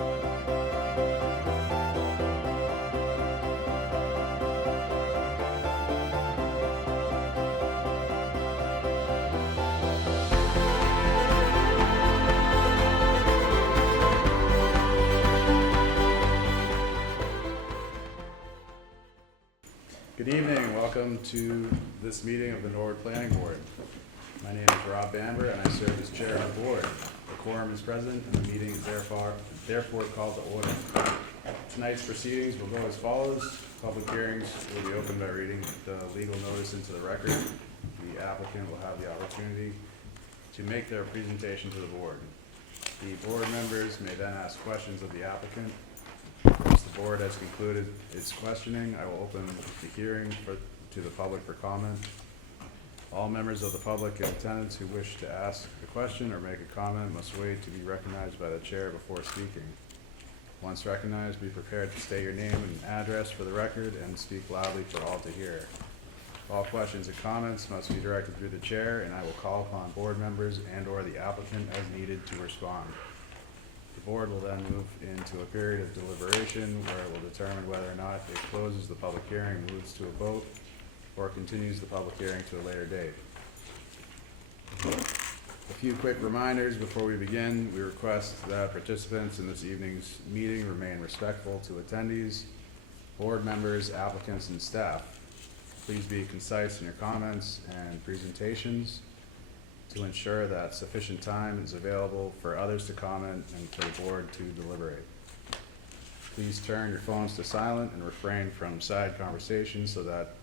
Good evening and welcome to this meeting of the Norwood Planning Board. My name is Rob Bamber and I serve as chair of the board. The quorum is present and the meeting is therefore called to order. Tonight's proceedings will go as follows. Public hearings will be opened by reading the legal notice into the record. The applicant will have the opportunity to make their presentation to the board. The board members may then ask questions of the applicant. Once the board has concluded its questioning, I will open the hearing to the public for comment. All members of the public in attendance who wish to ask a question or make a comment must wait to be recognized by the chair before speaking. Once recognized, be prepared to state your name and address for the record and speak loudly for all to hear. All questions and comments must be directed through the chair, and I will call upon board members and/or the applicant as needed to respond. The board will then move into a period of deliberation where it will determine whether or not it closes the public hearing and moves to a vote or continues the public hearing to a later date. A few quick reminders before we begin. We request that participants in this evening's meeting remain respectful to attendees, board members, applicants, and staff. Please be concise in your comments and presentations to ensure that sufficient time is available for others to comment and for the board to deliberate. Please turn your phones to silent and refrain from side conversations so that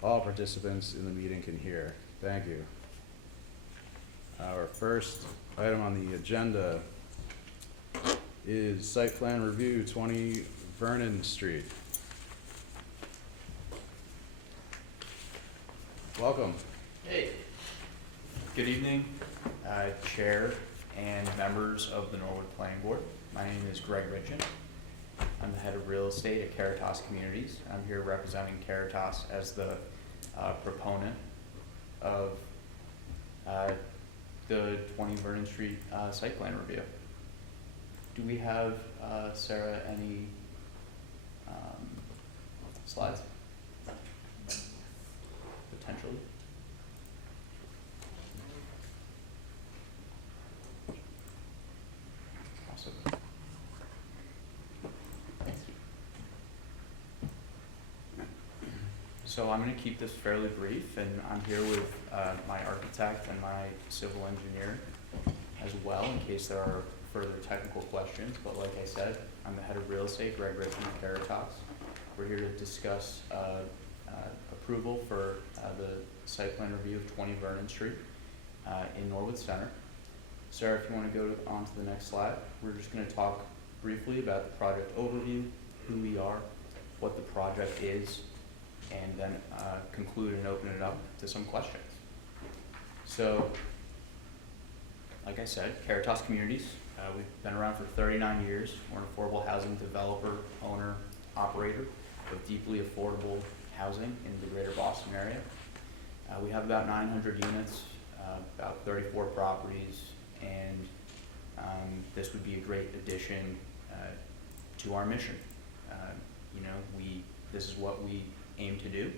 all participants in the meeting can hear. Thank you. Our first item on the agenda is site plan review 20 Vernon Street. Welcome. Hey. Good evening, Chair and members of the Norwood Planning Board. My name is Greg Ritchen. I'm the head of real estate at Caritas Communities. I'm here representing Caritas as the proponent of the 20 Vernon Street site plan review. Do we have, Sarah, any slides? Potentially. Awesome. Thank you. So I'm going to keep this fairly brief, and I'm here with my architect and my civil engineer as well in case there are further technical questions. But like I said, I'm the head of real estate, Greg Ritchen at Caritas. We're here to discuss approval for the site plan review of 20 Vernon Street in Norwood Center. Sarah, if you want to go on to the next slide, we're just going to talk briefly about the project overview, who we are, what the project is, and then conclude and open it up to some questions. So, like I said, Caritas Communities, we've been around for 39 years. We're an affordable housing developer, owner, operator of deeply affordable housing in the greater Boston area. We have about 900 units, about 34 properties, and this would be a great addition to our mission. This is what we aim to do.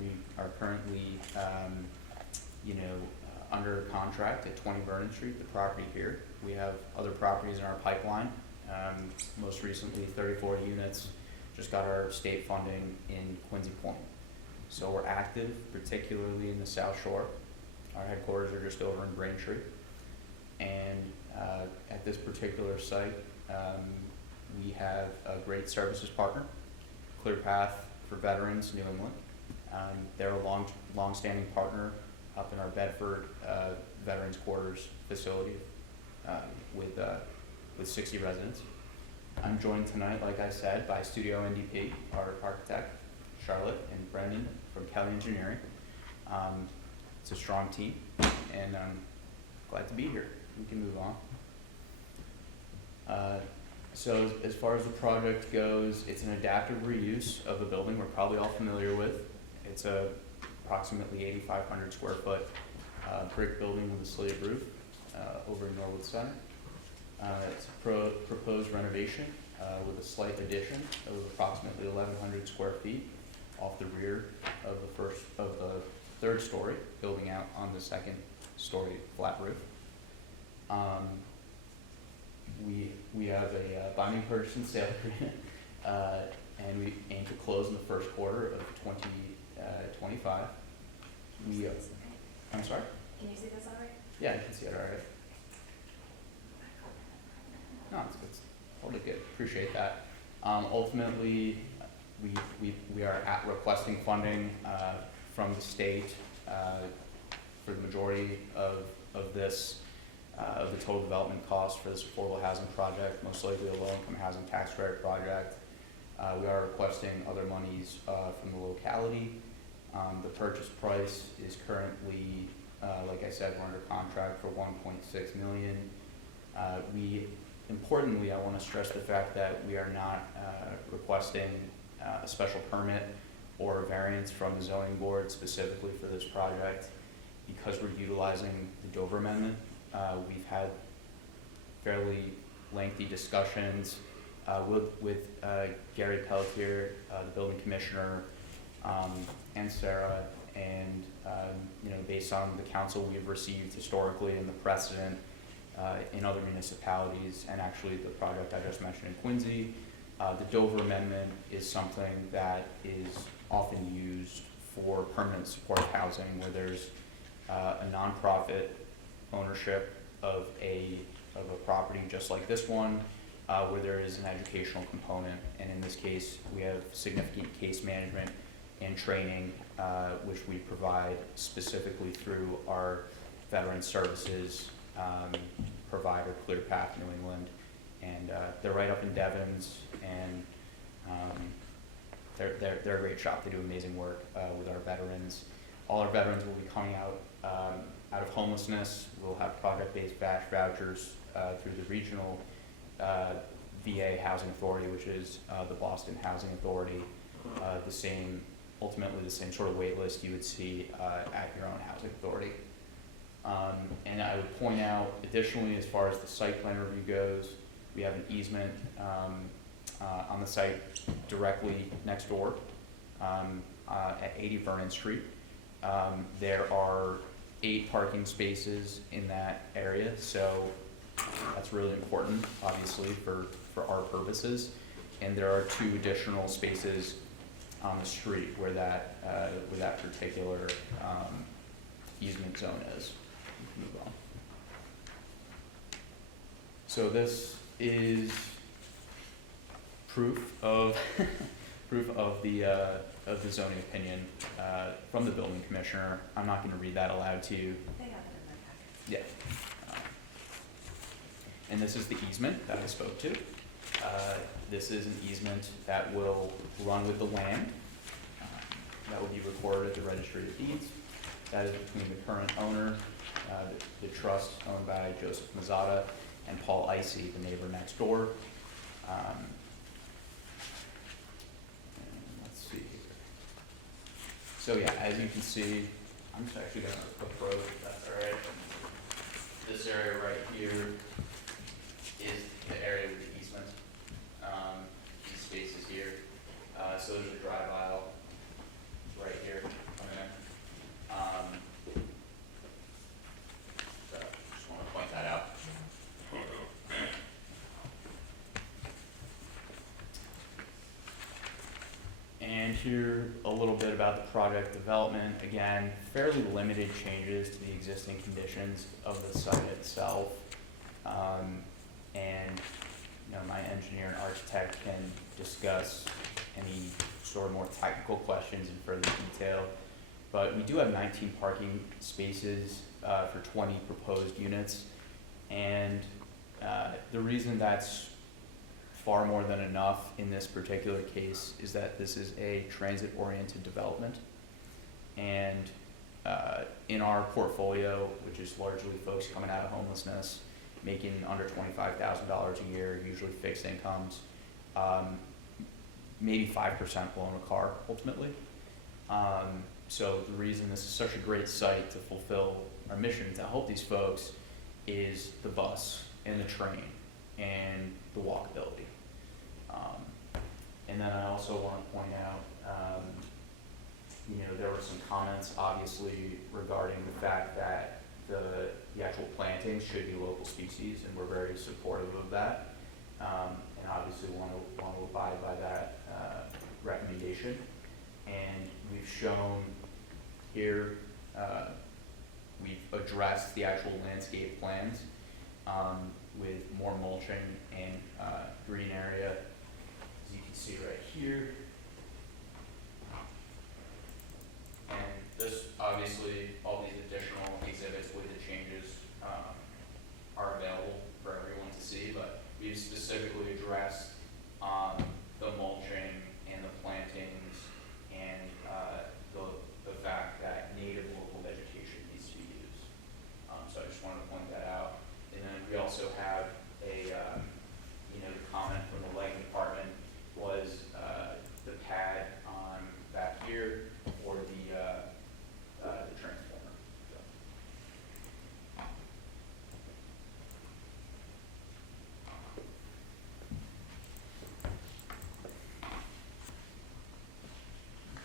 We are currently, under contract at 20 Vernon Street, the property here. We have other properties in our pipeline. Most recently, 34 units. Just got our state funding in Quincy Point. So we're active, particularly in the South Shore. Our headquarters are just over in Braintree. And at this particular site, we have a great services partner, ClearPath for Veterans New England. They're a long-standing partner up in our Bedford Veterans Quarters facility with 60 residents. I'm joined tonight, like I said, by Studio NDP, our architect, Charlotte and Brendan from Kelly Engineering. It's a strong team, and I'm glad to be here. We can move on. So as far as the project goes, it's an adaptive reuse of a building we're probably all familiar with. It's a approximately 8,500 square foot brick building with a slate roof over in Norwood Center. It's a proposed renovation with a slight addition of approximately 1,100 square feet off the rear of the third story, building out on the second story flat roof. We have a binding purchase and sale agreement, and we aim to close in the first quarter of 2025. I'm sorry? Can you see this all right? Yeah, you can see it all right. No, it's totally good. Appreciate that. Ultimately, we are requesting funding from the state for the majority of this of the total development cost for this affordable housing project, most likely a low-income housing tax credit project. We are requesting other monies from the locality. The purchase price is currently, like I said, we're under contract for $1.6 million. Importantly, I want to stress the fact that we are not requesting a special permit or a variance from the zoning board specifically for this project because we're utilizing the Dover Amendment. We've had fairly lengthy discussions with Gary Pelletier, the building commissioner, and Sarah, and based on the counsel we've received historically and the precedent in other municipalities, and actually the project I just mentioned in Quincy, the Dover Amendment is something that is often used for permanent supportive housing, where there's a nonprofit ownership of a property just like this one, where there is an educational component, and in this case we have significant case management and training, which we provide specifically through our veteran services provider, ClearPath New England, and they're right up in Devens, and they're a great shop. They do amazing work with our veterans. All our veterans will be coming out of homelessness. We'll have project-based vouchers through the regional VA Housing Authority, which is the Boston Housing Authority, ultimately the same sort of wait list you would see at your own housing authority. And I would point out, additionally, as far as the site plan review goes, we have an easement on the site directly next door at 80 Vernon Street. There are 8 parking spaces in that area, so that's really important, obviously, for our purposes. And there are 2 additional spaces on the street where that particular easement zone is. Move on. So this is proof of the zoning opinion from the building commissioner. I'm not going to read that aloud to you. They have it in their packet. Yeah. And this is the easement that I spoke to. This is an easement that will run with the land. That will be recorded at the Registry of Deeds. That is between the current owner, the trust owned by Joseph Mazzata, and Paul Icey, the neighbor next door. Let's see here. So yeah, as you can see, I'm just actually going to approach, if that's all right. This area right here is the area with the easement. These spaces here. So there's a drive aisle right here coming in. So just want to point that out. And here a little bit about the project development. Again, fairly limited changes to the existing conditions of the site itself. And my engineer and architect can discuss any sort of more technical questions in further detail. But we do have 19 parking spaces for 20 proposed units. And the reason that's far more than enough in this particular case is that this is a transit-oriented development. And in our portfolio, which is largely folks coming out of homelessness, making under $25,000 a year, usually fixed incomes, maybe 5% will own a car ultimately. So the reason this is such a great site to fulfill our mission to help these folks is the bus and the train and the walkability. And then I also want to point out, there were some comments obviously regarding the fact that the actual plantings should be local species, and we're very supportive of that. And obviously want to abide by that recommendation. And we've shown here, we've addressed the actual landscape plans with more mulching and green area, as you can see right here. And this, obviously, all these additional exhibits with the changes are available for everyone to see, but we've specifically addressed the mulching and the plantings and the fact that native local vegetation needs to be used. So I just wanted to point that out. And then we also have a, the comment from the lighting department was the pad on back here for the transformer.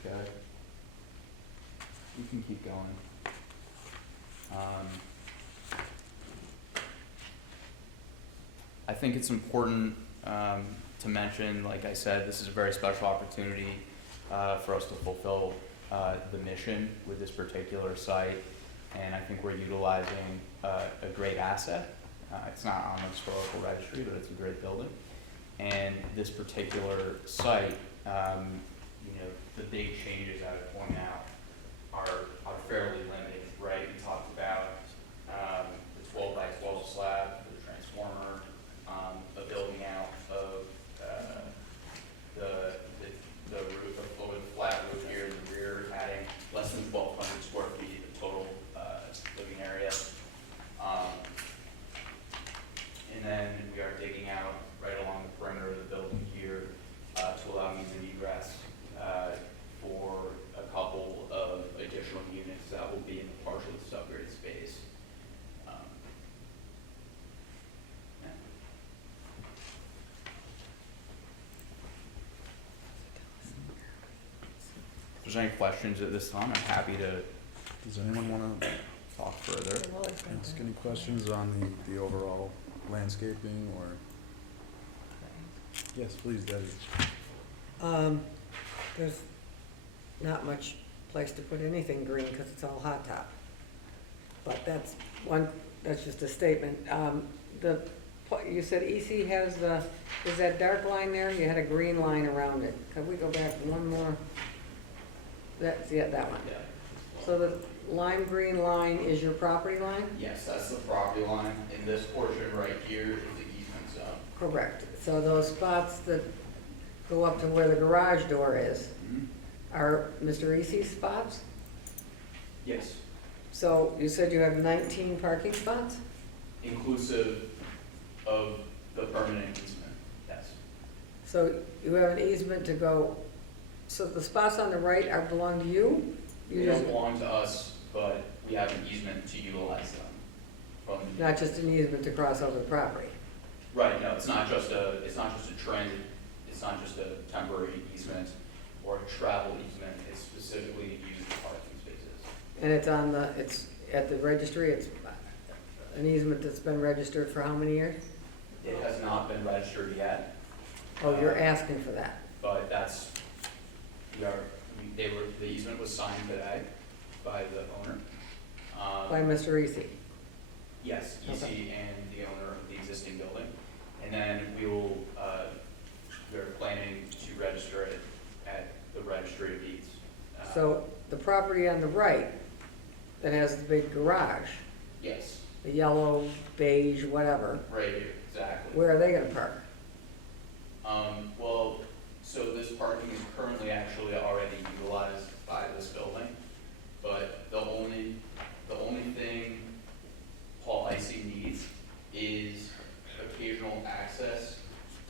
Okay. You can keep going. I think it's important to mention, like I said, this is a very special opportunity for us to fulfill the mission with this particular site, and I think we're utilizing a great asset. It's not on the historical registry, but it's a great building. And this particular site, the big changes I would point out are fairly limited, right? We talked about the 12 by 12 slab for the transformer, a building out of the roof, over the flat roof here in the rear, adding less than 1,200 square feet of total living area. And then we are digging out right along the perimeter of the building here to allow means of egress for a couple of additional units that will be in the partially subgraded space. Yeah. If there's any questions at this time, I'm happy to Does anyone want to talk further. ask any questions on the overall landscaping or? Yes, please, Debbie. There's not much place to put anything green because it's all hot top. But that's just a statement. You said EC has is that dark line there? You had a green line around it. Could we go back one more? That one. Yeah. So the lime green line is your property line? Yes, that's the property line, and this portion right here is the easement zone. Correct. So those spots that go up to where the garage door is are Mr. EC's spots? Yes, So you said you have 19 parking spots? inclusive of the permanent easement, yes. So you have an easement to go, so the spots on the right belong to you? They don't belong to us, but we have an easement to utilize them from. Not just an easement to cross over the property? Right, no, it's not just a transit, it's not just a temporary easement or a travel easement, it's specifically used for parking spaces. And it's at the registry, it's an easement that's been registered for how many years? It has not been registered yet. Oh, you're asking for that? But that's, the easement was signed today by the owner. By Mr. EC? Yes, EC Okay. and the owner of the existing building. And then we're planning to register it at the registry of deeds. So the property on the right that has the big garage, Yes, the yellow, beige, whatever, right here, exactly. where are they gonna park? Well, so this parking is currently actually already utilized by this building, but the only thing Paul Icy needs is occasional access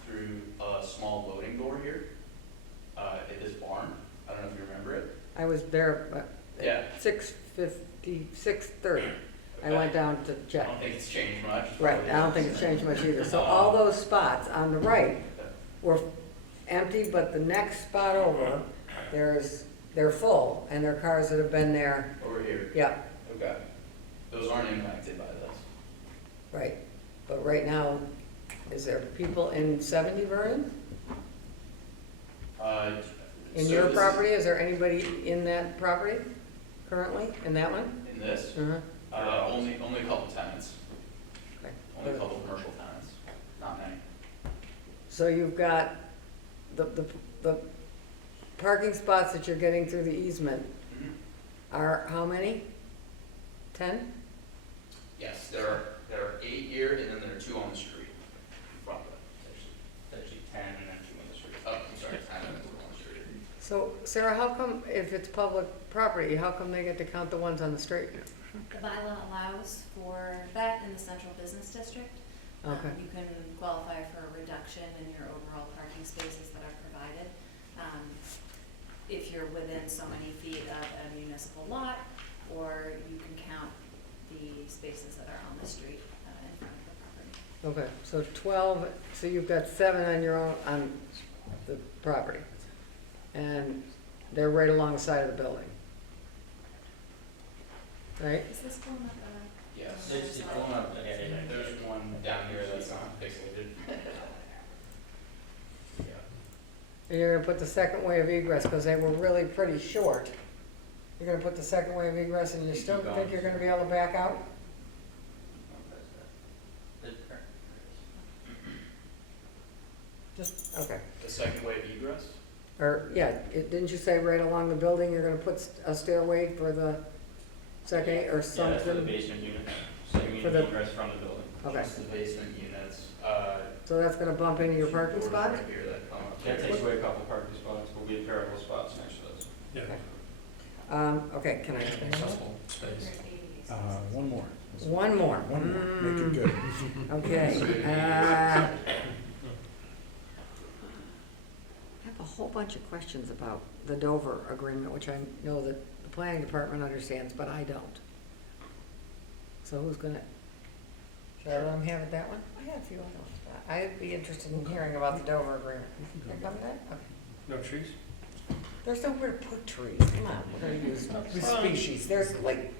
through a small loading door here, at this barn. I don't know if you remember it. I was there Yeah. at 6:30. I went down to I check. don't think it's changed much. It's Right, probably- I don't think it's changed much either. So all those spots on the right were empty, but the next spot over, they're full, and they're cars that have been there, Over here, yeah, okay. Those aren't impacted by this. right. But right now, is there people in 70 Vernon? In So your this is- property, is there anybody in that property currently, in that one? In this, Uh-huh. only a couple tenants, Okay. only a couple commercial tenants, not many. So you've got the parking spots that you're getting through the easement are how many? 10? Yes, there are 8 here, and then there are 2 on the street in front of it. There's actually 10 and then 2 on the street. Oh, I'm sorry, 10 and then 2 on the street. So Sarah, how come, if it's public property, how come they get to count the ones on the street? The bylaw allows for that in the central business district. Okay. You can qualify for a reduction in your overall parking spaces that are provided. If you're within so many feet of a municipal lot, or you can count the spaces that are on the street in front of the property. Okay, so 12, so you've got 7 on your own, on the property. And they're right alongside of the building. Right? Is this one up? Yes. It's going up. There's one down here that's not pixelated. Yeah. And you're gonna put the second way of egress, because they were really pretty short. You're gonna put the second way of egress, and you still think you're gonna be able to back out? Just, okay. The second way of egress? Or, yeah, didn't you say right along the building, you're gonna put a stairway for the second, or Yeah, that's for the something? basement unit, so you For mean the- egress from the building. Okay, Just the basement units. so that's gonna bump into your parking doors spot? right here that come up That here. takes away a couple parking spots, will be a parallel spots next to those. Okay, can I explain that? Accessible space. There's 80 spaces. One more. One more. One more, make it good. Okay, I have a whole bunch of questions about the Dover agreement, which I know that the planning department understands, but I don't. So who's gonna, should I let them have it, that one? I have a few other ones, but I'd be interested in hearing about the Dover agreement. Can I come to that? Okay. No trees? There's nowhere to put trees, come on, we're gonna use species, there's like,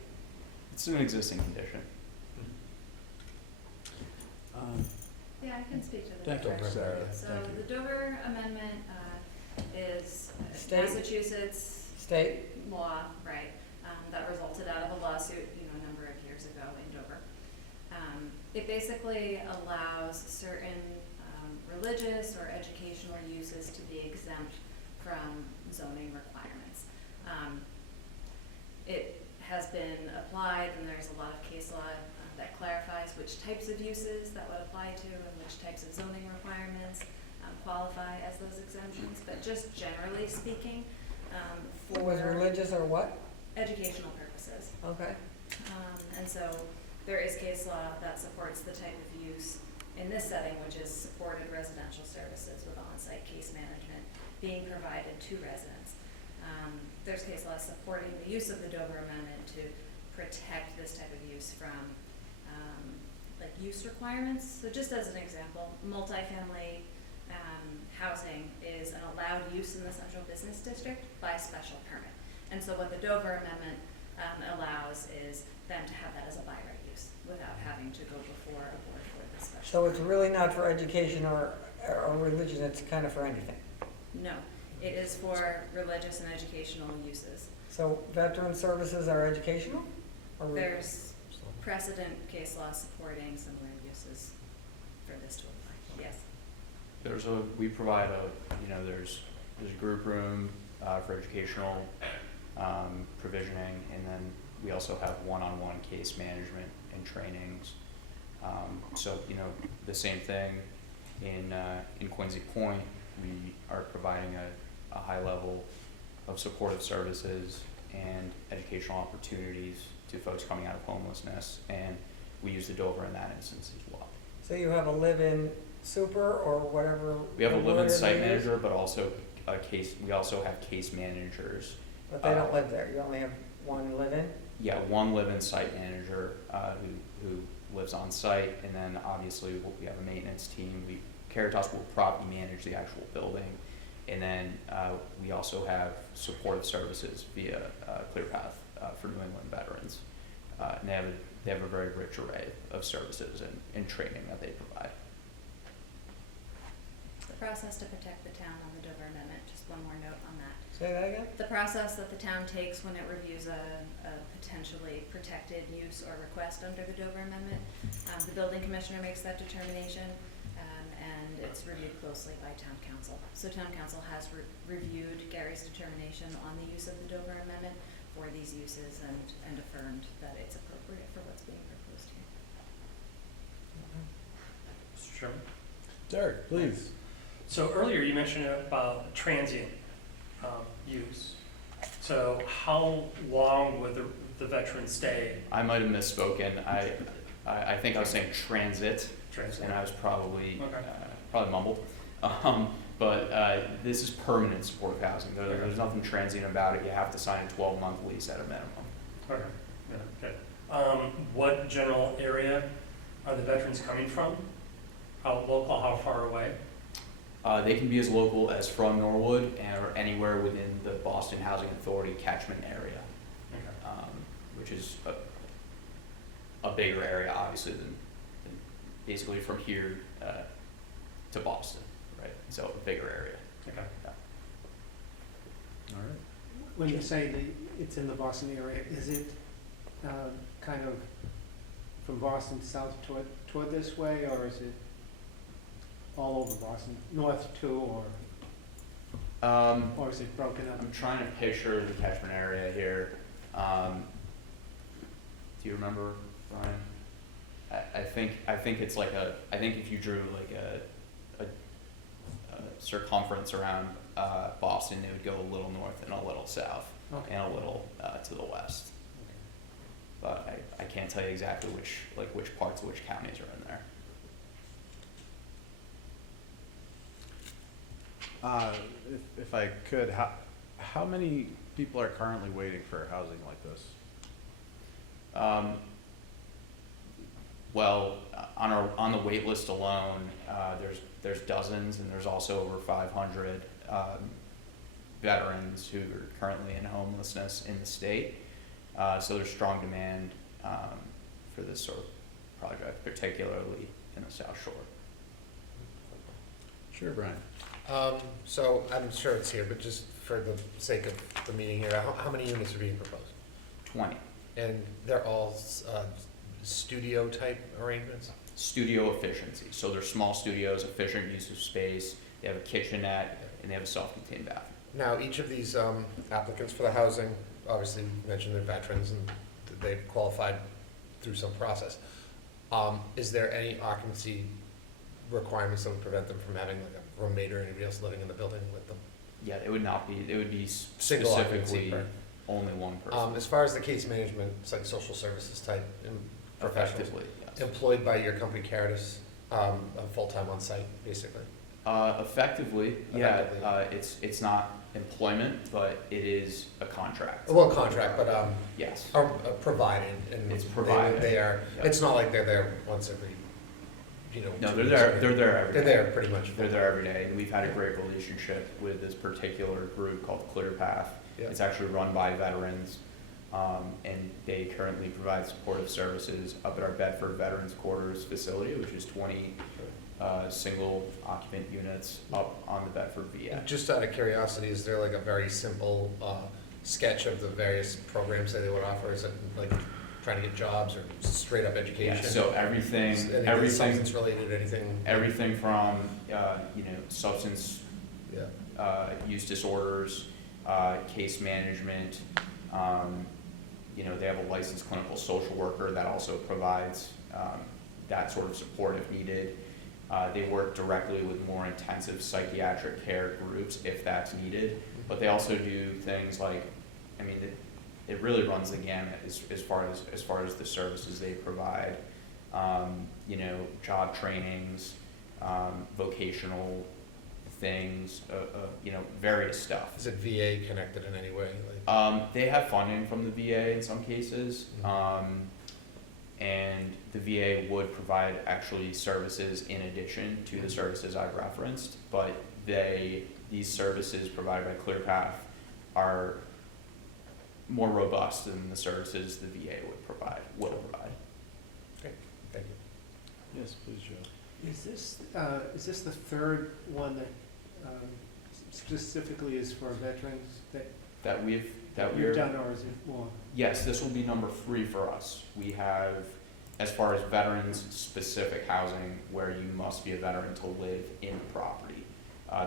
It's an existing condition. Yeah, I can speak to the Thank you, Dover. Sarah. So Thank you. the Dover Amendment is State? Massachusetts state, law, right, that resulted out of a lawsuit, a number of years ago in Dover. It basically allows certain religious or educational uses to be exempt from zoning requirements. It has been applied, and there's a lot of case law that clarifies which types of uses that would apply to and which types of zoning requirements qualify as those exemptions. But just generally speaking, it was for religious or what? educational purposes. Okay, And so there is case law that supports the type of use in this setting, which is supported residential services with on-site case management being provided to residents. There's case law supporting the use of the Dover Amendment to protect this type of use from like use requirements. So just as an example, multifamily housing is an allowed use in the central business district by special permit. And so what the Dover Amendment allows is them to have that as a by right use without having to go before a board for the special. so it's really not for education or religion, it's kind of for anything. No, it is for religious and educational uses. So veteran services are educational? Or There's precedent case law supporting similar uses for this to apply, yes. We provide there's a group room for educational provisioning, and then we also have one-on-one case management and trainings. So, the same thing in Quincy Point, we are providing a high level of supportive services and educational opportunities to folks coming out of homelessness, and we use the Dover in that instance as well. So you have a live-in super or whatever? We have a live-in word site it is, manager, but also we also have case managers. But they don't live there, you only have one live-in? yeah, one live-in site manager, who lives on site, and then obviously we have a maintenance team. Caritas will property manage the actual building, and then, we also have supportive services via, ClearPath, for New England veterans. And they have a very rich array of services and training that they provide. The process to protect the town on the Dover Amendment, just one more note on that. Say that again? The process that the town takes when it reviews a potentially protected use or request under the Dover Amendment, the building commissioner makes that determination, and it's reviewed closely by town council. So town council has reviewed Gary's determination on the use of the Dover Amendment for these uses and affirmed that it's appropriate for what's being proposed here. Mr. Chairman. Derek, please. So earlier you mentioned about transient use. So how long would the veteran stay I might have misspoken. I think I was saying transit, transient? and I was probably, Okay. probably mumbled. But this is permanent supportive housing. There's nothing transient about it. You have to sign a 12-month lease at a minimum. Okay, yeah, okay. What general area are the veterans coming from? How local, how far away? They can be as local as from Norwood or anywhere within the Boston Housing Authority catchment area, Okay. which is a bigger area, obviously, than basically from here to Boston, right? So a bigger area. Okay. All right. When you say that it's in the Boston area, is it kind of from Boston south toward this way, or is it all over Boston, north too, or is it broken up? I'm trying to picture the catchment area here. Do you remember, Brian? I think it's like I think if you drew like a circumference around Boston, it would go a little north and a little south Okay. and a little to the west. But I can't tell you exactly which parts of which counties are in there. If I could, how many people are currently waiting for housing like this? Well, on the wait list alone, there's dozens, and there's also over 500 veterans who are currently in homelessness in the state. So there's strong demand for this sort of project, particularly in the South Shore. Sure, Brian. So I'm sure it's here, but just for the sake of the meeting here, how many units are being proposed? 20. And they're all studio type arrangements? Studio efficiency. So they're small studios, efficient use of space. They have a kitchenette, and they have a self-contained bathroom. Now, each of these applicants for the housing, obviously you mentioned they're veterans and they've qualified through some process. Is there any occupancy requirements that would prevent them from having like a roommate or anybody else living in the building with them? Yeah, it would not be. It would be Single occupancy, specifically right. only one person. As far as the case management, it's like social services type professionals, Effectively, yes. employed by your company Caritas, full-time on site, basically. Effectively, yeah. Effectively. It's not employment, but it is a contract. Well, contract, but Yes. are provided, and It's provided. They are. Yeah. It's not like they're there once every, No, 2 they're weeks there. or- They're there every They're day. there pretty much. They're there every day, and we've had a great relationship with this particular group called ClearPath. Yeah. It's actually run by veterans, and they currently provide supportive services up at our Bedford Veterans Quarters facility, which is 20 single occupant units up on the Bedford VA. Just out of curiosity, is there like a very simple sketch of the various programs that they would offer? Is it like trying to get jobs or straight up education? Yeah, so everything Substance related, anything? everything from, substance Yeah. use disorders, case management. They have a licensed clinical social worker that also provides that sort of support if needed. They work directly with more intensive psychiatric care groups if that's needed, but they also do things like, it really runs the gamut as far as the services they provide. Job trainings, vocational things, various stuff. Is it VA connected in any way? Like, They have funding from the VA in some cases, and the VA would provide actually services in addition to the services I've referenced, but these services provided by ClearPath are more robust than the services the VA will provide. thank you. Yes, please, Joe. Is this the third one that specifically is for veterans that We've you've done, or is it more? Yes, this will be number 3 for us. We have, as far as veterans-specific housing, where you must be a veteran to live in the property.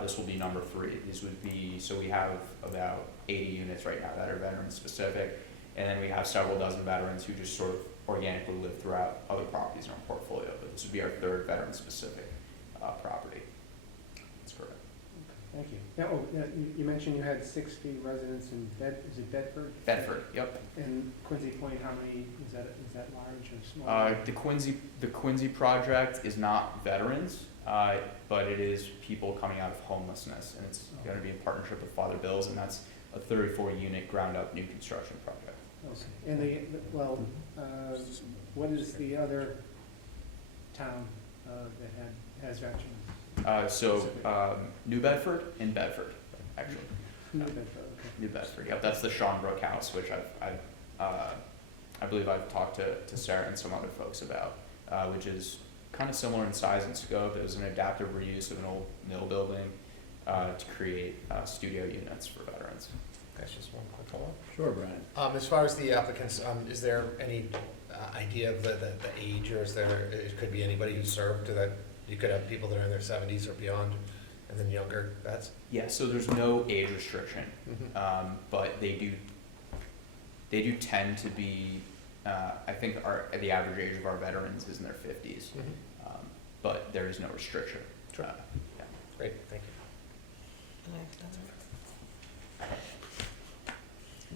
This will be number 3. These would be, so we have about 80 units right now that are veteran-specific, and then we have several dozen veterans who just sort of organically live throughout other properties in our portfolio, but this would be our 3rd veteran-specific property. That's correct. Thank you. You mentioned you had 60 residents in is it Bedford? Bedford, yep. And Quincy Point, how many, is that large or small? The Quincy project is not veterans, but it is people coming out of homelessness, and it's going to be in partnership with Father Bill's, and that's a 34-unit ground-up new construction project. Okay. And what is the other town that has veterans? New Bedford and Bedford, actually. New Bedford, okay. New Bedford, yep, that's the Sean Brook House, which I believe I've talked to Sarah and some other folks about, which is kind of similar in size and scope. It was an adaptive reuse of an old mill building to create studio units for veterans. That's just one quick follow-up. Sure, Brian. As far as the applicants, is there any idea of the age, or it could be anybody who served, that you could have people that are in their 70s or beyond, and then younger vets? Yeah, so there's no age restriction, but they do tend to be, I think the average age of our veterans is in their 50s, but there is no restriction. Sure. Yeah. Great, thank you.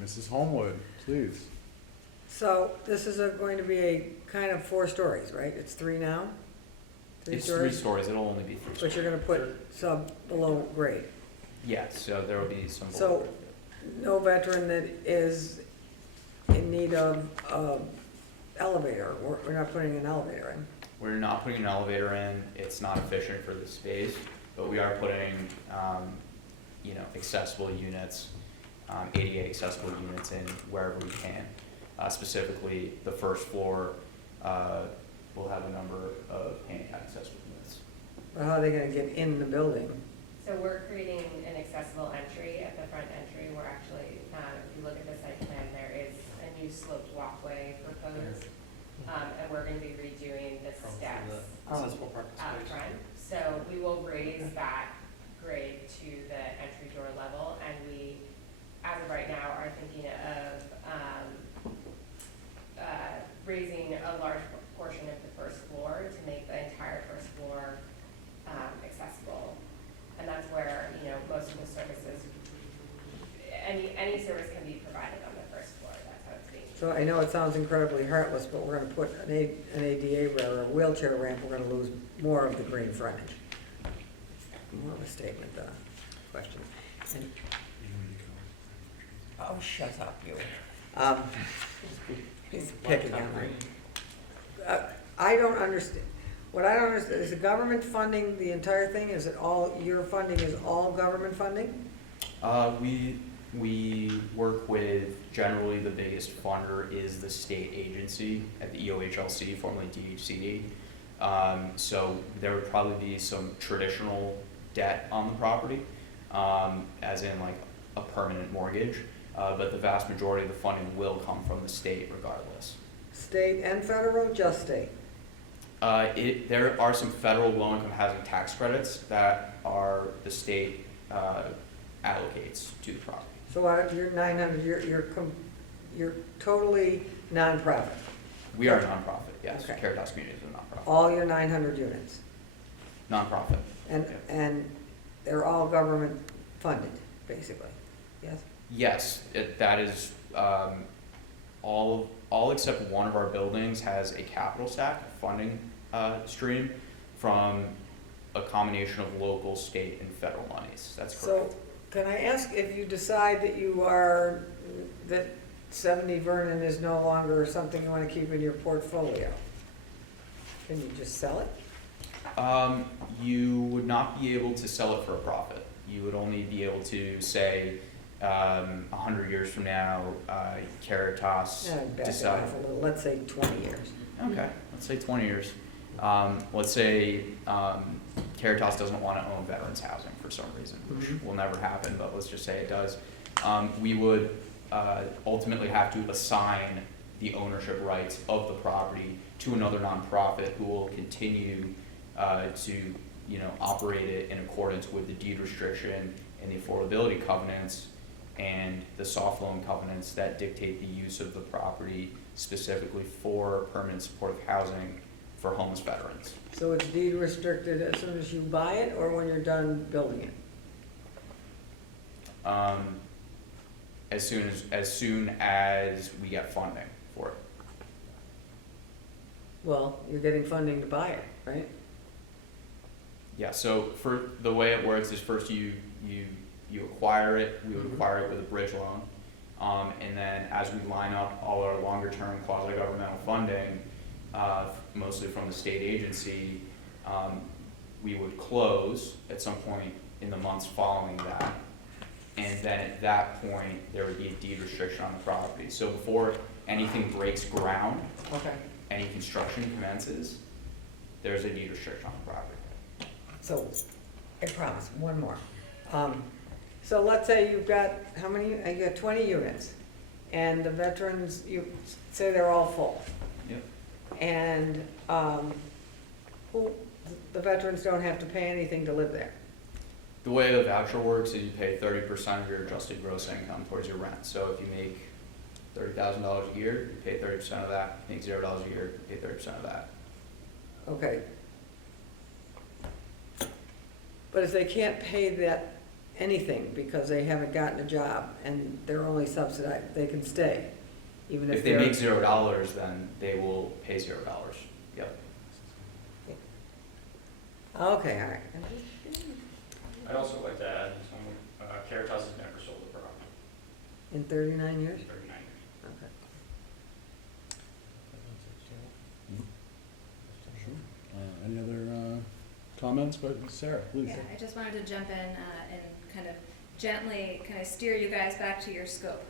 Mrs. Homewood, please. So this is going to be a kind of 4 stories, right? It's 3 now? It's 3 stories, it'll only be 3 stories. But you're gonna put sub below grade. Yes, so there will be some. So, no veteran that is in need of elevator, we're not putting an elevator in. We're not putting an elevator in, it's not efficient for the space, but we are putting, accessible units, ADA accessible units in wherever we can. Specifically, the first floor will have a number of handicap accessible units. But how are they gonna get in the building? So we're creating an accessible entry at the front entry. We're actually, if you look at the site plan, there is a new sloped walkway proposed. And we're gonna be redoing the steps Accessible parking out space. front. So we will raise that grade to the entry door level, and we, as of right now, are thinking of raising a large portion of the first floor to make the entire first floor accessible. And that's where, most of the services, any service can be provided on the first floor. That's how it's being. So I know it sounds incredibly heartless, but we're gonna put an ADA or a wheelchair ramp, we're gonna lose more of the green frontage. More of a statement than a question. And- Oh, shut up, you. He's picking on me. I don't understand, what I don't understand, is the government funding the entire thing? Is it all, your funding is all government funding? We work with, generally the biggest funder is the state agency at the EOHLC, formerly DHCD. So there would probably be some traditional debt on the property, as in like a permanent mortgage, but the vast majority of the funding will come from the state regardless. State and federal, just state? There are some federal low-income housing tax credits that the state allocates to the property. So out of your 900, you're totally nonprofit? We are a nonprofit, yes. Okay. Caritas Community is a nonprofit. All your 900 units? Nonprofit. And they're all government funded, basically, yes? Yes, that is, all except one of our buildings has a capital stack funding stream from a combination of local, state, and federal monies. That's So, correct. can I ask if you decide that 70 Vernon is no longer something you want to keep in your portfolio? Can you just sell it? You would not be able to sell it for a profit. You would only be able to say, 100 years from now, Caritas Back it decide. off a little, let's say 20 years. Okay, let's say 20 years. Let's say Caritas doesn't want to own veterans housing for some reason, which Mhm. will never happen, but let's just say it does. We would ultimately have to assign the ownership rights of the property to another nonprofit who will continue to, operate it in accordance with the deed restriction and the affordability covenants and the soft loan covenants that dictate the use of the property specifically for permanent supportive housing for homeless veterans. So it's deed restricted as soon as you buy it or when you're done building it? As soon as we get funding for it. Well, you're getting funding to buy it, right? Yeah, so for the way it works is first you acquire it, we would Mhm. acquire it with a bridge loan. And then as we line up all our longer term quasi-governmental funding, mostly from the state agency, we would close at some point in the months following that. And then at that point, there would be a deed restriction on the property. So before anything breaks ground, Okay. any construction commences, there's a deed restriction on the property. So, I promise, one more. So let's say you've got, how many, you got 20 units, and the veterans, you say they're all full. Yep. And, the veterans don't have to pay anything to live there. The way the voucher works is you pay 30% of your adjusted gross income towards your rent. So if you make $30,000 a year, you pay 30% of that. If you make $0 a year, you pay 30% of that. Okay. But if they can't pay that anything because they haven't gotten a job and they're only subsidized, they can stay, even if If they they're. make $0, then they will pay $0. Yep. Okay, all right. I'd also like to add, Caritas has never sold the property In 39 years? in 39 years. Okay. Any other comments? But Sarah, please. Yeah, I just wanted to jump in and kind of gently kind of steer you guys back to your scope,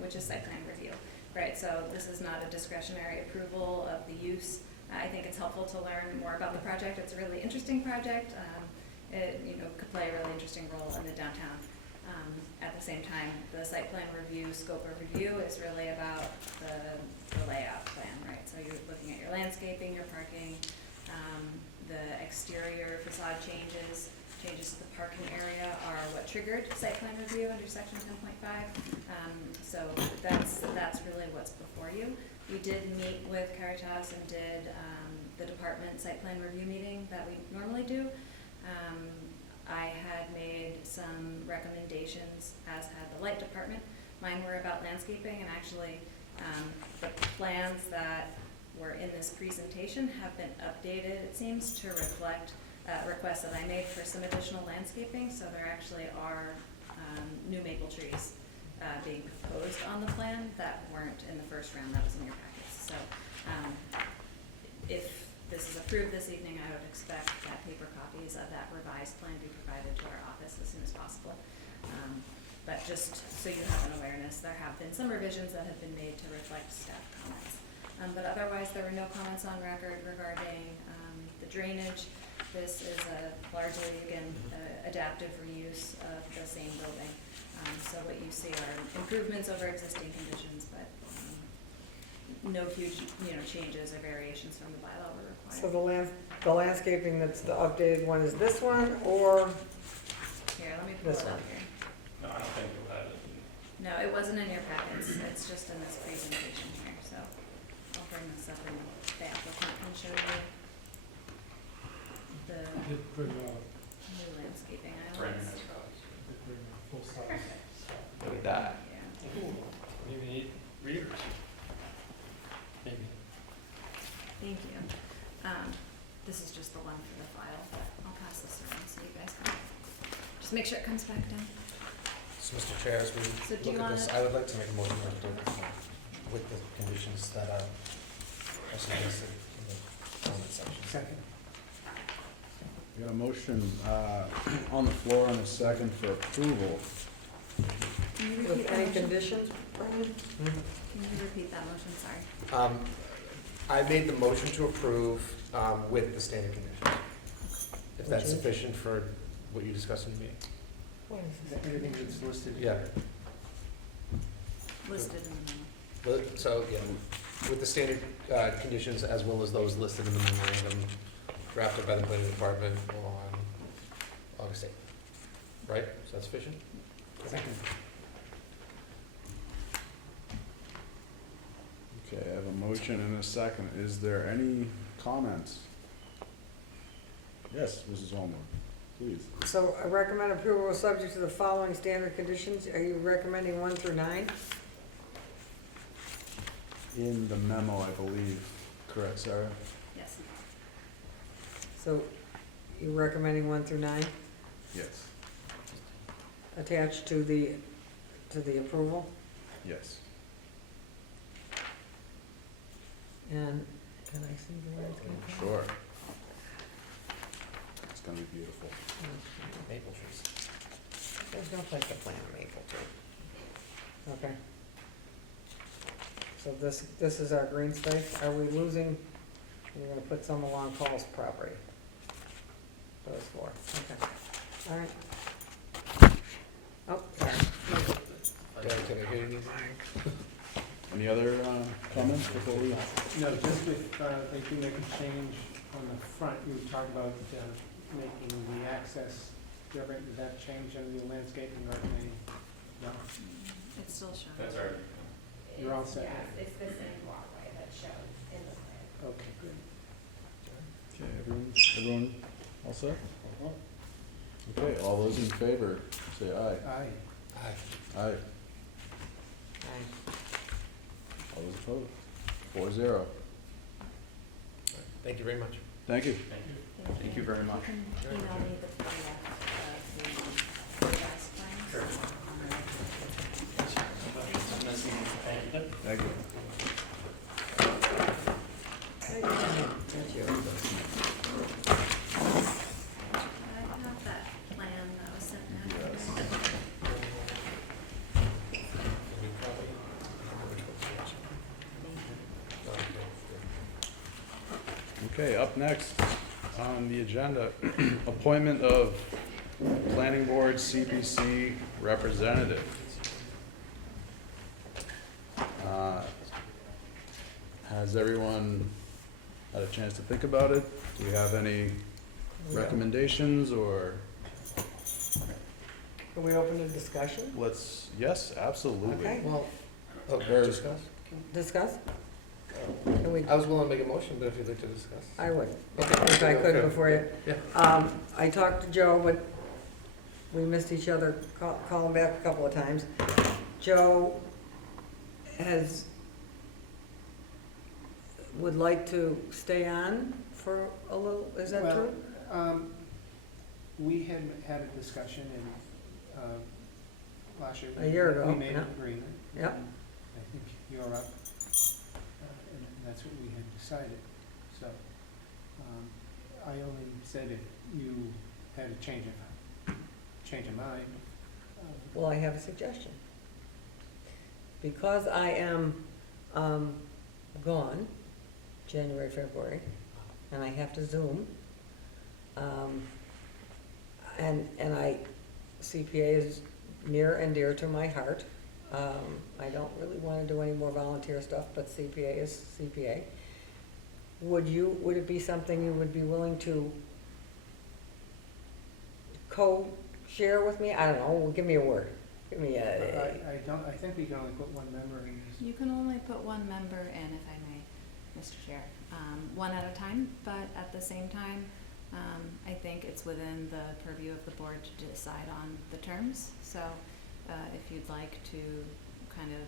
which is site plan review, right? So this is not a discretionary approval of the use. I think it's helpful to learn more about the project. It's a really interesting project. It could play a really interesting role in the downtown. At the same time, the site plan review, scope of review is really about the layout plan, right? So you're looking at your landscaping, your parking, the exterior facade changes to the parking area are what triggered site plan review under section 10.5. So that's really what's before you. We did meet with Caritas and did the department site plan review meeting that we normally do. I had made some recommendations, as had the light department. Mine were about landscaping, and actually the plans that were in this presentation have been updated, it seems, to reflect requests that I made for some additional landscaping. So there actually are new maple trees being proposed on the plan that weren't in the first round that was in your packets. So if this is approved this evening, I would expect that paper copies of that revised plan be provided to our office as soon as possible. But just so you have an awareness, there have been some revisions that have been made to reflect staff comments. But otherwise, there were no comments on record regarding the drainage. This is largely, again, adaptive reuse of the same building. So what you see are improvements over existing conditions, but no huge, changes or variations from the bylaw were So required. the landscaping that's the updated one is this one, or, Here, let me pull This it up one. here. No, I don't think you'll have it. No, it wasn't in your packets, it's just in this presentation here, so I'll bring this up and the applicant can show you the new landscaping Brandon islands. has copies. Look at that. Yeah, Maybe need readers. Maybe. thank you. This is just the one for the file, but I'll pass this around. Just make sure it comes back down. So, Mr. Chair, as we So do you look at this, wanna- I would like to make a motion to approve with the conditions that are suggested in the comment section. Second. We got a motion on the floor and a second for approval. Can you With repeat that any motion? conditions, Brian? Can you repeat that motion, sorry? I made the motion to approve with the standard conditions. If that's Which is? sufficient for what you discussed in the meeting. What is Is that everything that's listed? Yeah. Listed in the memo. So, yeah, with the standard conditions as well as those listed in the memorandum drafted by the planning department on August 8th. Right? Is that sufficient? Second. Okay, I have a motion and a second. Is there any comments? Yes, Mrs. Holmwood, please. So I recommend approval subject to the following standard conditions. Are you recommending 1 through 9? In the memo, I believe, correct, Sarah? Yes. So you're recommending 1 through 9 Yes. attached to the approval? Yes. And can I see the landscape? Sure. It's gonna be beautiful. Maple trees. There's no place to plant a maple tree. Okay. So this is our green space. Are we losing, we're gonna put some along Paul's property? Those 4, okay. All right. Oh, sorry. Derek, can I hear you? Any other comments before we? No, just if they do make a change on the front, you talked about making the access different. Does that change in the landscaping or any? No? It's still shown. That's already. You're all set. Yes, it's the same walkway that's shown in the plan. Okay, good. Okay, everyone all set? Okay, all those in favor, say aye. Aye. Aye. Aye. Aye. All those opposed? 4-0. Thank you very much. Thank you. Thank you. Thank you very much. You can email me the PDF of the revised plans. Thank you. That's yours. I have that plan that was sent out. Okay, up next on the agenda, appointment of planning board CPC representative. Has everyone had a chance to think about it? Do we have any recommendations or Can we open a discussion? yes, absolutely. Okay, Well, oh, Very- discuss? discuss? Can we, I was willing to make a motion, but if you'd like to discuss. I would, Okay. if I could Okay. before you. Yeah. I talked to Joe, but we missed each other, calling back a couple of times. Joe would like to stay on for a little, is that Well, true? We had a discussion in, last year. A year ago, We made yeah. an agreement. Yep. and I think you're up, and that's what we had decided. So, I only said if you had a change of mind. Well, I have a suggestion. Because I am gone, January, February, and I have to Zoom, and CPA is near and dear to my heart. I don't really want to do any more volunteer stuff, but CPA is CPA. Would it be something you would be willing to co-share with me? I don't know, give me a word. Give me a, I think we can only put one member in. You can only put one member in, if I may, Mr. Chair, one at a time, but at the same time, I think it's within the purview of the board to decide on the terms. So if you'd like to kind of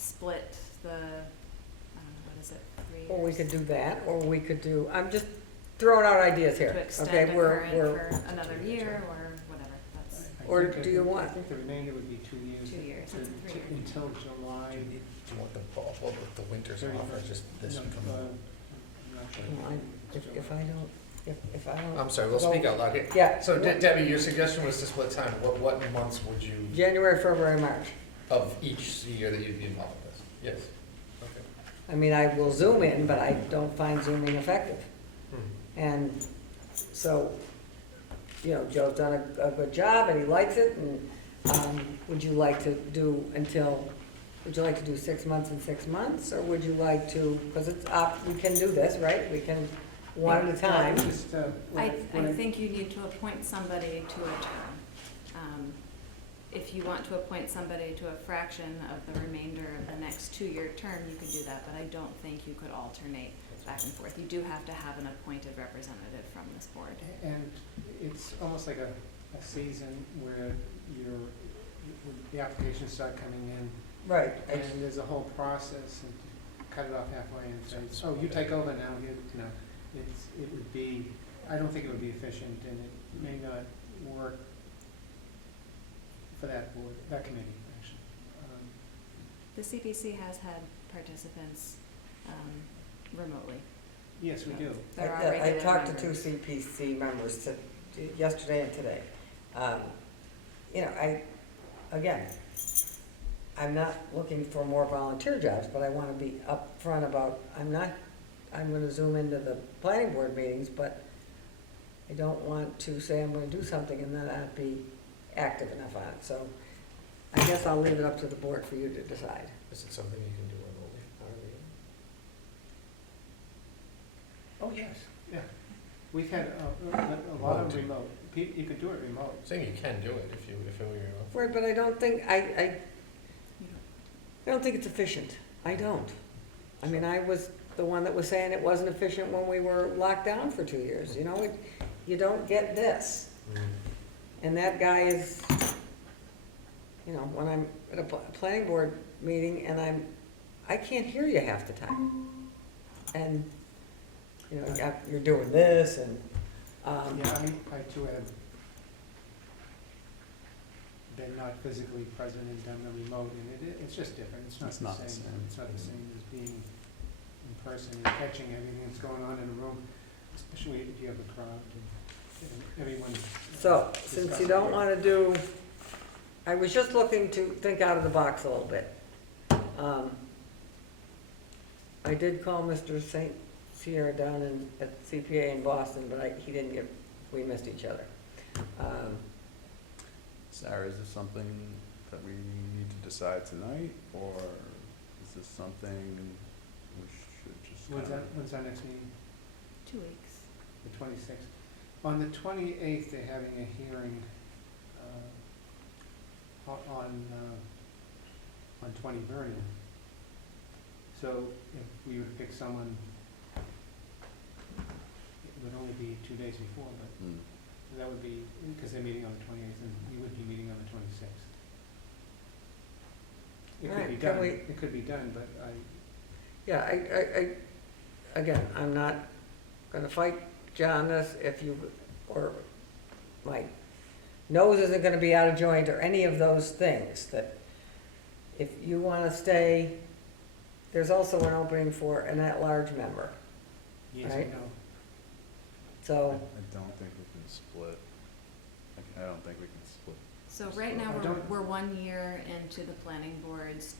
split the, I don't know, what is it, 3 years? or we could do that, or we could do, I'm just throwing out ideas here. To extend Okay, a we're current for another year or whatever, that's. Or think- do you want- I think the remainder would be 2 years. 2 years, that's a to- 3-year. Until July. Do you want the fall, well, the winter's off, or just this No, coming? I'm not sure. No, if I don't. I'm sorry, we'll speak out loud here. Yeah. So Debbie, your suggestion was to split time. What months would you, January, February, March. of each year that you'd be involved with this? Yes. Okay. I mean, I will Zoom in, but I don't find Zooming effective. And so, you know, Joe's done a good job and he likes it, and, would you like to do 6 months and 6 months? Or would you like to, because it's we can do this, right? We can, one at a time. Just, I think you need to appoint somebody to a term. If you want to appoint somebody to a fraction of the remainder of the next 2-year term, you could do that, but I don't think you could alternate back and forth. You do have to have an appointed representative from this board. And it's almost like a season where the applications start coming in, Right. and there's a whole process, and cut it off halfway and say, oh, you take over now, it would be, I don't think it would be efficient, and it may not work for that board, that committee, actually. The CPC has had participants remotely. Yes, we do. There are I regular talked to members. 2 CPC members yesterday and today. You know, I'm not looking for more volunteer jobs, but I want to be upfront about, I'm going to Zoom into the planning board meetings, but I don't want to say I'm going to do something and then not be active enough on it. So I guess I'll leave it up to the board for you to decide. Is it something you can do remotely? Oh, yes, yeah. We've had a lot of remote, you could do it remote. Saying you can do it if it were your own. Right, but I don't think, I don't think it's efficient. I don't. I mean, I was the one that was saying it wasn't efficient when we were locked down for 2 years, you know? You don't get this. And that guy is, you know, when I'm at a planning board meeting and I can't hear you half the time. And, you know, you're doing this and, Yeah, I too have been not physically present and done the remote, and it's just different, it's not It's the not the same. same. It's not the same as being in person and catching everything that's going on in the room, especially if you have a crowd and everyone. so, since you don't want to do, I was just looking to think out of the box a little bit. I did call Mr. St. Sierra down at CPA in Boston, but he didn't get, we missed each other. Sarah, is this something that we need to decide tonight, or is this something we should just When's our next meeting? 2 weeks. The 26th. On the 28th, they're having a hearing on 20 Vernon. So if we were to pick someone, it would only be 2 days before, but Mm. that would be, because they're meeting on the 28th, and we would be meeting on the 26th. It could be Alright, can done, we- it could be done, but Yeah, again, I'm not gonna fight John this or my nose isn't gonna be out of joint or any of those things, that if you wanna stay, there's also an opening for an at-large member, yes Right. and no. so, I don't think we can split. I don't think we can split. So right now, I don't- we're 1 year into the planning board's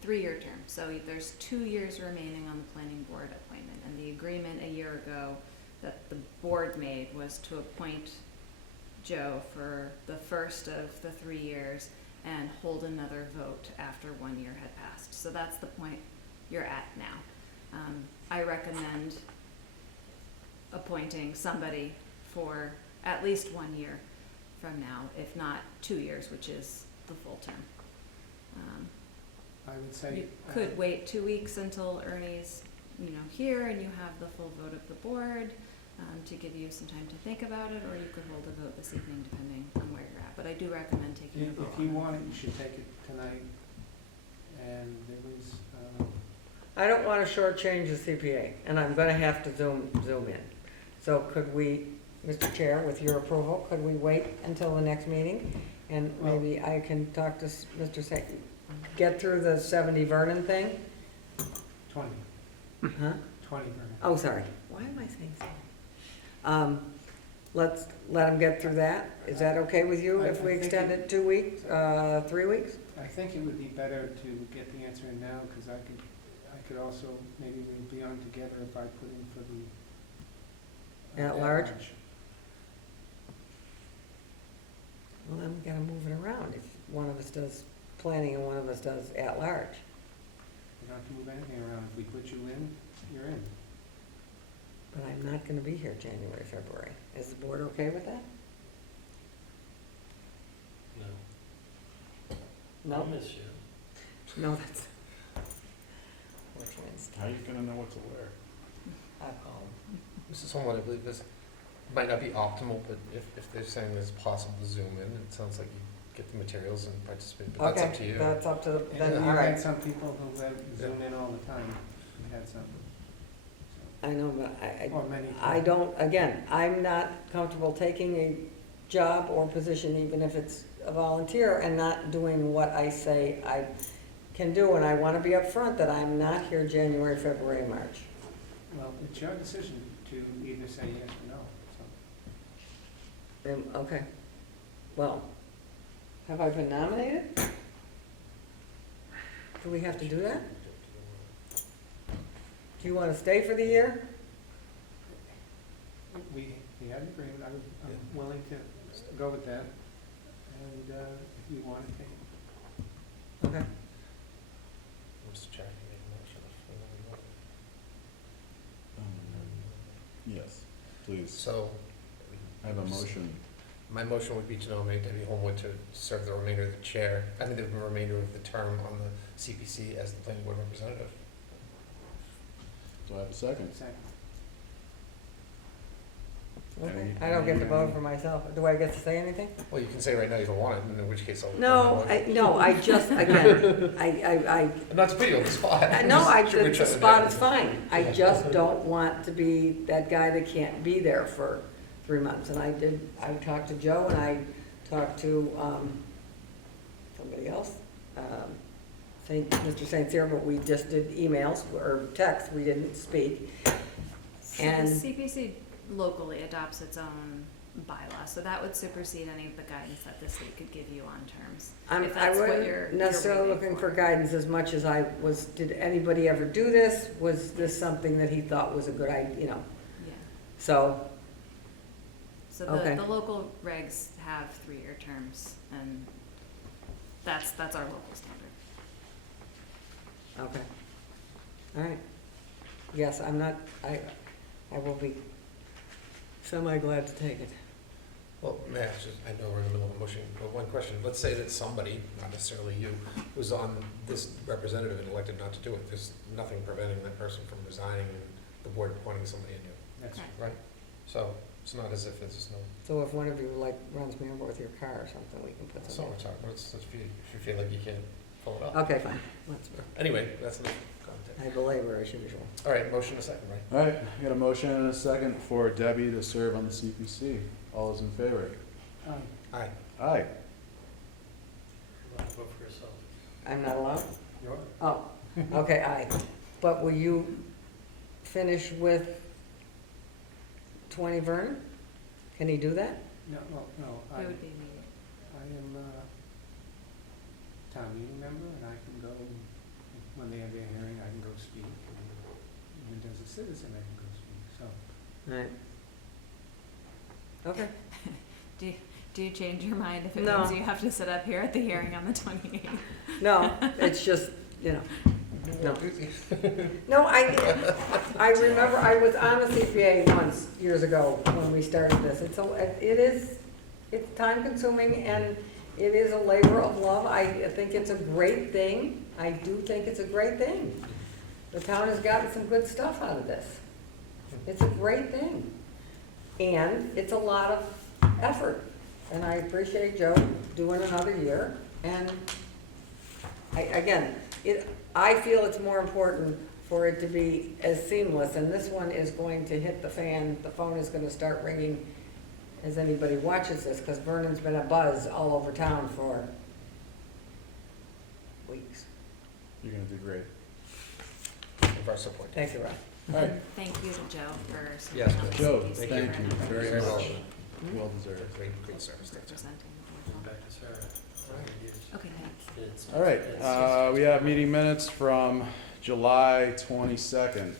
3-year term. So there's 2 years remaining on the planning board appointment. And the agreement a year ago that the board made was to appoint Joe for the first of the 3 years and hold another vote after 1 year had passed. So that's the point you're at now. I recommend appointing somebody for at least 1 year from now, if not 2 years, which is the full term. I would say. You could wait 2 weeks until Ernie's, here and you have the full vote of the board, to give you some time to think about it, or you could hold a vote this evening depending on where you're at. But I do recommend taking a vote If you on want it, you should take it tonight, and there was, I don't wanna shortchange the CPA, and I'm gonna have to zoom in. So could we Mr. Chair, with your approval, could we wait until the next meeting? And maybe I can talk to Mr. Get through the 70 Vernon thing? 20, Huh? 20 Vernon. Oh, sorry. Why am I saying so? Let's let him get through that. Is that okay with you if we I think extend it 2 weeks, 3 weeks? I think it would be better to get the answer in now, because I could also, maybe we'll be on together if I put in for the. At large? Well, then we gotta move it around. If one of us does planning and one of us does at large. You don't have to move anything around. If we put you in, you're in. But I'm not gonna be here January, February. Is the board okay with that? No. No? miss you. No, that's. Which one's? How are you gonna know what to wear? I call him. Mrs. Holman, I believe this might not be optimal, but if they're saying it's possible to zoom in, it sounds like you get the materials and participate, but that's up to Okay, you. that's up to, And then, you've all right. had some people who have zoom in all the time. We've had some. I know, but Or many. I don't, again, I'm not comfortable taking a job or position, even if it's a volunteer, and not doing what I say I can do, and I wanna be upfront that I'm not here January, February, March. Well, it's your decision to either say yes or no, so. Okay. Well, have I been nominated? Do we have to do that? Do you wanna stay for the year? We had an agreement, I'm willing to go with that, and if you want to take it. Okay. Mr. Chair, can you make a motion if we want? Yes, please. So. I have a motion. My motion would be to nominate Debbie Homewood to serve the remainder of the chair, I think the remainder of the term on the CPC as the planning board representative. Do I have a second? Second. Okay. I don't get to vote for myself. Do I get to say anything? Well, you can say right now you don't want it, and in which case I'll. No, I just, again, And not to put you on the spot. no, Should we the try to spot do is it? fine. I just don't want to be that guy that can't be there for 3 months. And I talked to Joe and I talked to, somebody else, Mr. St. Cyr, but we just did emails or texts, we didn't speak. So And- the CPC locally adopts its own bylaw, so that would supersede any of the guidance that the state could give you on terms. If I that's what wasn't you're necessarily waiting looking for guidance as much as I was, did anybody ever do this? Was this something that he thought was a good idea, you know? Yeah, So, so Okay. the local regs have 3-year terms, and that's our local standard. okay. All right. Yes, I'm not, I will be semi-glad to take it. Well, may I ask, I know we're in the middle of a motion, but one question. Let's say that somebody, not necessarily you, was on this representative and elected not to do it. There's nothing preventing that person from resigning and the board appointing somebody new, That's Correct. right? So it's not as if it's no, So if one of you like runs me over with your car or something, we can put that's not something. what we're talking about. It's if you feel like you can't pull it off. Okay, fine. That's fair. Anyway, that's enough context. I belabor as usual. All right, motion a second, right? All right, I got a motion and a second for Debbie to serve on the CPC. All those in favor? Aye. Aye. Vote for yourself. I'm not allowed? You're, Oh, okay, aye. But will you finish with 20 Vernon? Can he do that? no, I It would be immediate. am a town meeting member, and I can go, when they have their hearing, I can go speak. And as a citizen, I can go speak, so. Right. Okay. Do you change your mind if it No. means you have to sit up here at the hearing on the 28th? No, it's just, you know. No. No, I remember I was on the CPA once, years ago, when we started this. It's time consuming and it is a labor of love. I think it's a great thing. I do think it's a great thing. The town has gotten some good stuff out of this. It's a great thing. And it's a lot of effort. And I appreciate Joe doing another year. And I feel it's more important for it to be as seamless, and this one is going to hit the fan, the phone is gonna start ringing as anybody watches this, because Vernon's been a buzz all over town for weeks. You're gonna do great. Of our support. Thank you, Rob. All right, And thank you to Joe for Yes, serving on the Joe, CPC thank you for very Very well. much. Well deserved. Great service, thanks. representing the board. Back to Sarah. Okay, thanks. All right, we have meeting minutes from July 22nd.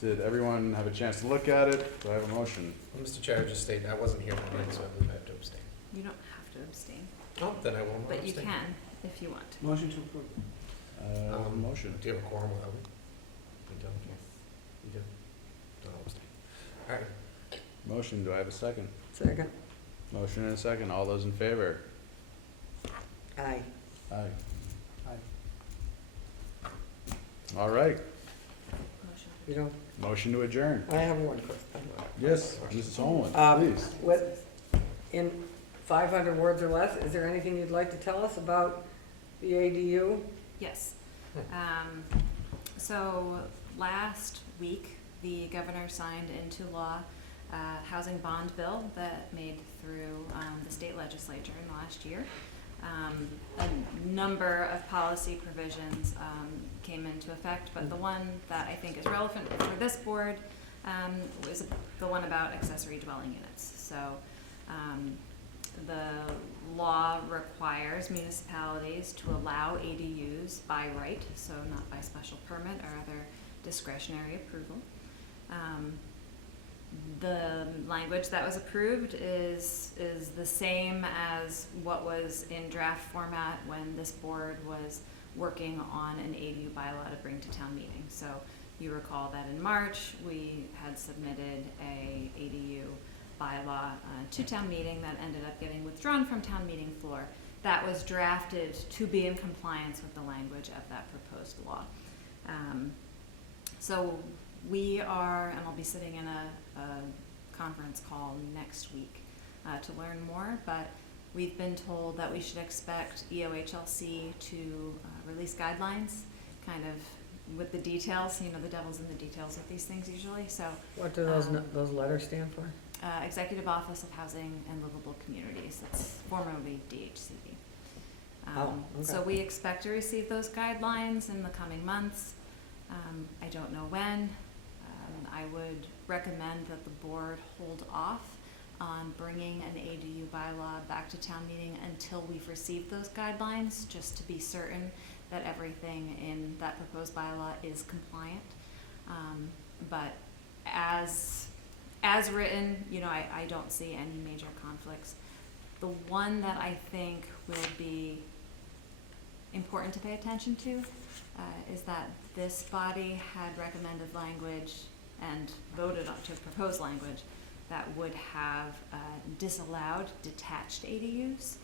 Did everyone have a chance to look at it? Do I have a motion? Well, Mr. Chair, just state, I wasn't here tonight, so I have to abstain. You don't have to abstain, Oh, then I will abstain. but you can if you want. Motion to approve. Motion. Do you have a quorum without me? You don't? Yes. You do? Then I'll abstain. All right. Motion, do I have a second? Second? Motion and a second, all those in favor? Aye. Aye. Aye. All right, Motion. You don't, motion to adjourn. I have one question. Yes, Mrs. Holman, please. With, in 500 words or less, is there anything you'd like to tell us about the ADU? Yes. So last week, the governor signed into law a housing bond bill that made through the state legislature in the last year. A number of policy provisions came into effect, but the one that I think is relevant for this board was the one about accessory dwelling units. So the law requires municipalities to allow ADUs by right, so not by special permit or other discretionary approval. The language that was approved is the same as what was in draft format when this board was working on an ADU bylaw to bring to town meeting. So you recall that in March, we had submitted a ADU bylaw to town meeting that ended up getting withdrawn from town meeting floor. That was drafted to be in compliance with the language of that proposed law. So we are, and I'll be sitting in a conference call next week to learn more, but we've been told that we should expect EOHLC to release guidelines, kind of with the details. You know, the devil's in the details with these things usually. So What do those letters stand for? Executive Office of Housing and Livable Communities. That's formerly DHCD. Oh, okay. So we expect to receive those guidelines in the coming months. I don't know when. I would recommend that the board hold off on bringing an ADU bylaw back to town meeting until we've received those guidelines, just to be certain that everything in that proposed bylaw is compliant. But as written, you know, I don't see any major conflicts. The one that I think will be important to pay attention to is that this body had recommended language and voted on to propose language that would have disallowed detached ADUs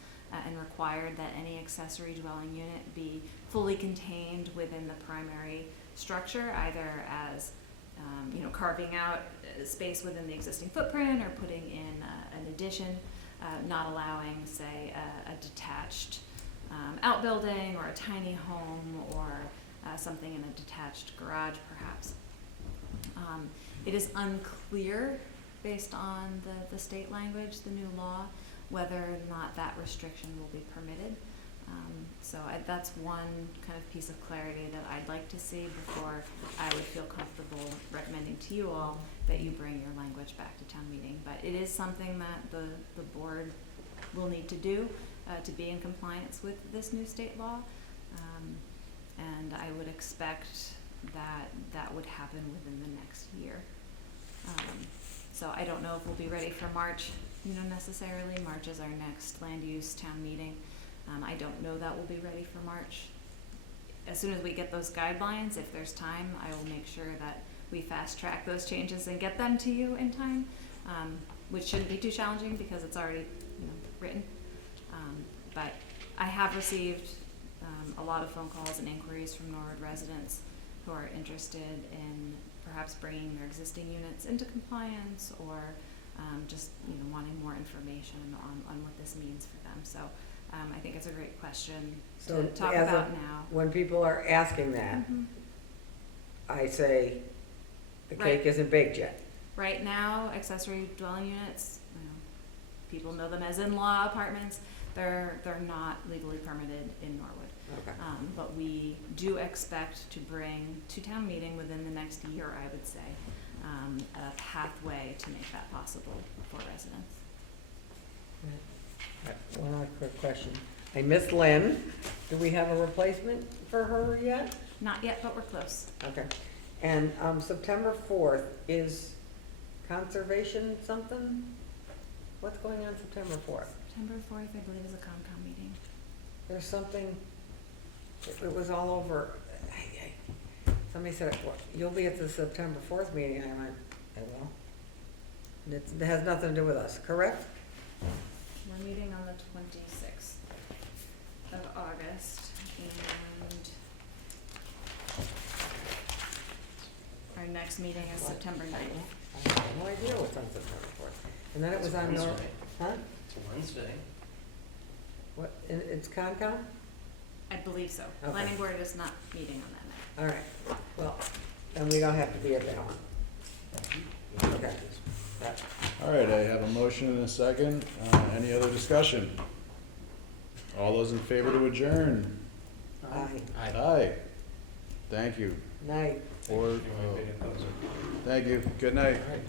and required that any accessory dwelling unit be fully contained within the primary structure, either as you know, carving out space within the existing footprint or putting in an addition, not allowing, say, a detached outbuilding or a tiny home or something in a detached garage, perhaps. It is unclear, based on the state language, the new law, whether or not that restriction will be permitted. So that's one kind of piece of clarity that I'd like to see before I would feel comfortable recommending to you all that you bring your language back to town meeting. But it is something that the board will need to do to be in compliance with this new state law. And I would expect that would happen within the next year. So I don't know if we'll be ready for March, you know, necessarily. March is our next land use town meeting. I don't know that we'll be ready for March. As soon as we get those guidelines, if there's time, I will make sure that we fast track those changes and get them to you in time, which shouldn't be too challenging because it's already, you know, written. But I have received a lot of phone calls and inquiries from Norwood residents who are interested in perhaps bringing their existing units into compliance or just, you know, wanting more information on what this means for them. So I think it's a great question So to talk as about of- now. When people are asking that, Mhm. I say, the Right. cake isn't baked yet. Right now, accessory dwelling units, you know, people know them as in-law apartments. They're not legally permitted in Norwood. Okay. But we do expect to bring to town meeting within the next year, I would say, a pathway to make that possible for residents. One other quick question. I miss Lynn. Do we have a replacement for her yet? Not yet, but we're close. Okay. And, September 4th is conservation something? What's going on September 4th? September 4th, I believe, is a Concom meeting. There's something, it was all over, somebody said, "Well, you'll be at the September 4th meeting," and I went, I will. And it has nothing to do with us, correct? We're meeting on the 26th of August, and our next meeting is September 9th. I have no idea what's on September 4th. And then it was on Nor, Wednesday. huh? It's a Wednesday. What, it's Concom? I believe so. Okay. Planning board is not meeting on that night. All right, well, then we don't have to be at that one. Okay. That- All right, I have a motion and a second. Any other discussion? All those in favor to adjourn? Aye. Aye. Thank you. Night. Thank you. Good night. All right.